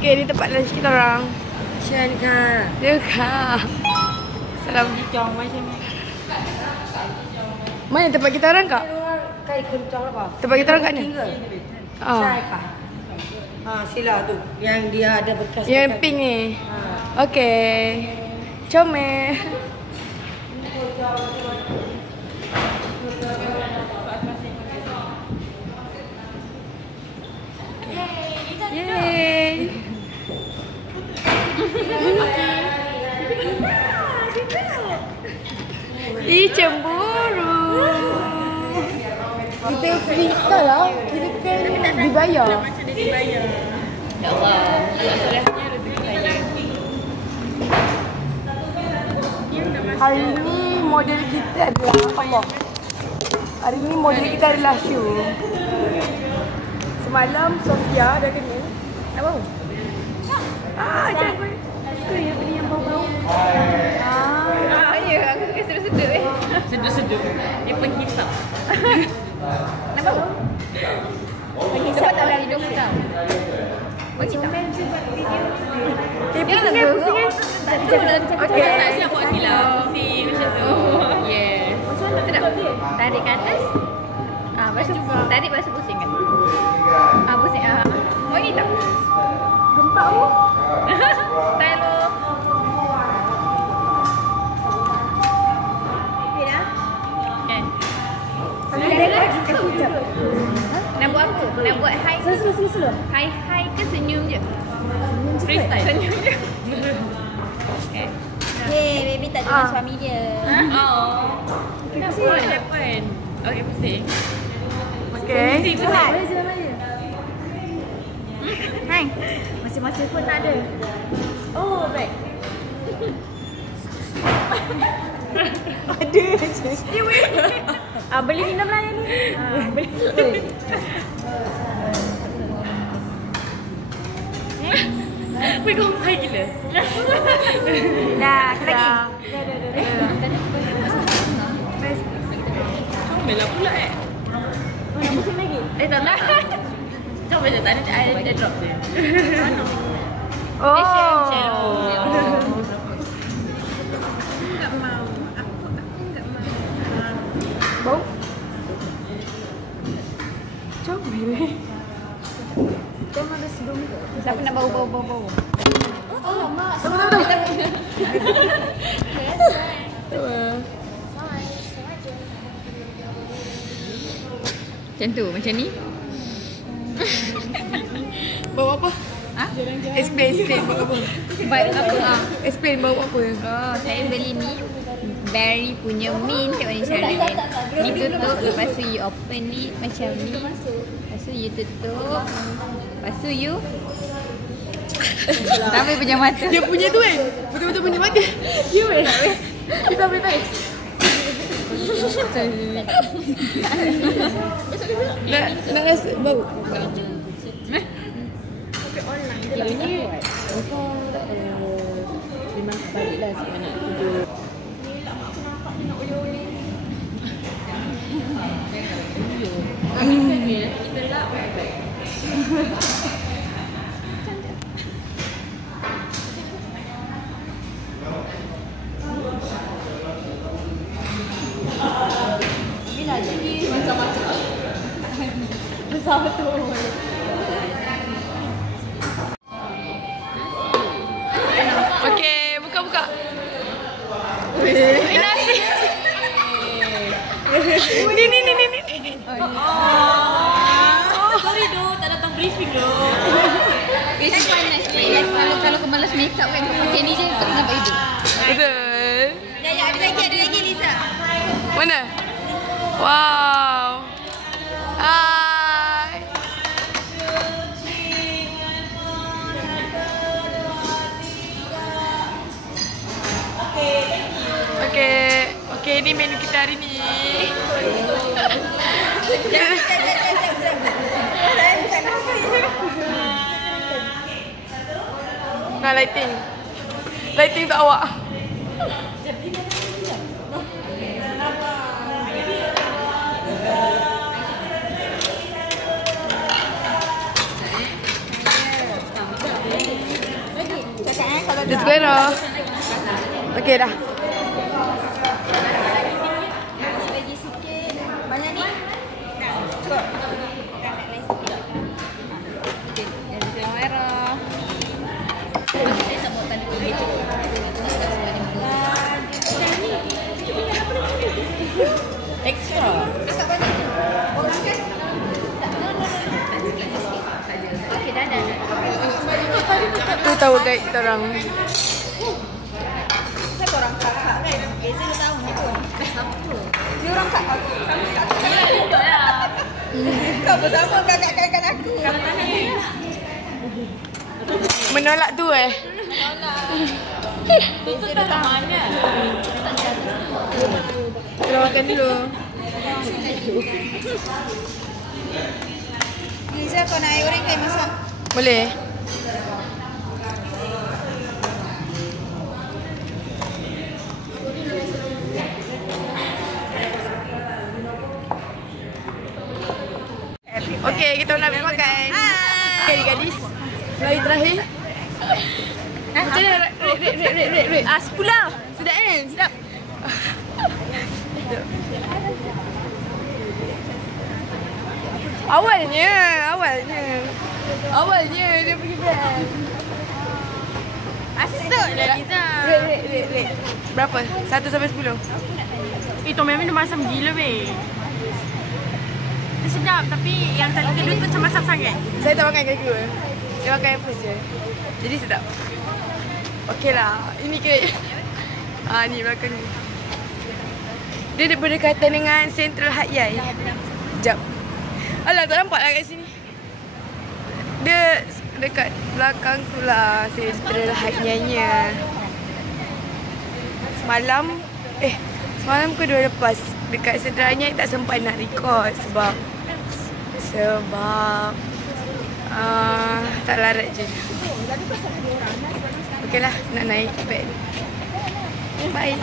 Okey, ni tempat lunch kita orang. เชิญค่ะ Ya kak. Salam. จองไว้ใช่ไหม Mana tempat kita orang kak? ใกล้คุณจองแล้วเปล่า Tempat kita orang kat ni?ใช่ค่ะsila tu yang dia ada bekas Yang pink ni. Okey. Comel. Yeay. Ih, cemburu. Kita lah. Kita kan dibayar. Macam dia dibayar. Ya Allah. Solehnya rezeki saya. Hari ni model kita adalah Allah. Hari ni model kita adalah Shu. Semalam Sofia dah kena. Nak bau? Jangan bau. Suka ya benda yang bau-bau. Ya, aku suka sedut-sedut Sedut-sedut. Dia penghisap. Nak bau? Penghisap dalam hidung tau. Comel je buat video. Pusing kan? Okay. Tak siap buat ni lah. Pusing macam tu. Yes. Sedap. Tarik ke atas. Tarik lepas tu pusing kan? Pusing. Oh ni tak? Gempak tu. Style lo. Okay dah? Kan? Nak buat apa? Nak buat high ke? Slow. High ke senyum je? Freestyle. Senyum je. Okay. Hey, baby tak dengan suami dia. Oh. Kenapa? What happened? Okay, pusing. Okay. Pusing. Hai. Masing-masing pun nak ada. Oh, baik. Ada je. Beli minum lah yang ni. Beli. Weh, kau high gila. Dah, lagi. Comel lah pula Nak pusing lagi? tak nak. Jom macam tadi, I drop je. Oh. Tak mau. Aku tak mau. Bau. Comel. Jom ada sedung ke? Siapa nak bau? Oh, mak. Macam tu, macam ni. Bau apa? Explain bau apa? Baik apa? Explain bau apa? Oh, saya beli ni berry punya mint. Tengok ni cara dia. Ditutup, lepas tu you open it macam ni. Lepas tu you tutup. Lepas tu you sampai punya mata. Dia punya tu kan? Betul-betul punya mata. You kan? Kita boleh tahu. Nak rasa bau? Yang ni kau memang baliklah sebab nak tidur. Bila jadi macam-macam. Besar betul. Okey, buka. Ni. Sorry doh, tak datang briefing doh. Biasanya kalau kau malas make up kan, kau pakai ni je, kau tak nampak hidung. Betul. Ya, ada lagi Lisa. Mana? Wow. Hai. Okey, ni menu kita hari ni. Nah, lighting. Lighting tak awak. Dia selera. Okey dah. Lagi sikit. Banyak ni? Cukup. Okey, yang tulang merah. Saya tak buat tadi kulit. Extra. Okey, dah. Tu tahu guide kita orang. Saya orang kakak kan? Beza 2 tahun ni pun. Dia orang kakak. Ya, duduk lah. Kau bersama kakak-kakak aku. Kalau tak nak Menolak tu menolak. Beza 2 tahun. Kita makan dulu. Liza, kau nak air goreng ke masak? Boleh? Okey, kita nak ambil makan. Okey, gadis. Lagi terakhir. Macam mana? Rek. 10 lah. Sedap kan? Sedap. Awalnya dia pergi brand. Asyik lah Liza. Rek. Berapa? 1 sampai 10. Tom Yum ni masam gila weh. Dia sedap tapi yang kali kedua tu macam masam sangat. Saya tak makan kali kedua. Saya makan yang first je. Jadi sedap. Okey lah. Ini ke... ni belakang ni. Dia berdekatan dengan Central Hat Yai. Sekejap. Alah, tak nampak lah kat sini. Dia dekat belakang tu lah Central Hat Yai-nya. Semalam ke 2 lepas dekat Central Hat Yai tak sempat nak record sebab tak larat je. Okey lah, nak naik bed. Bye.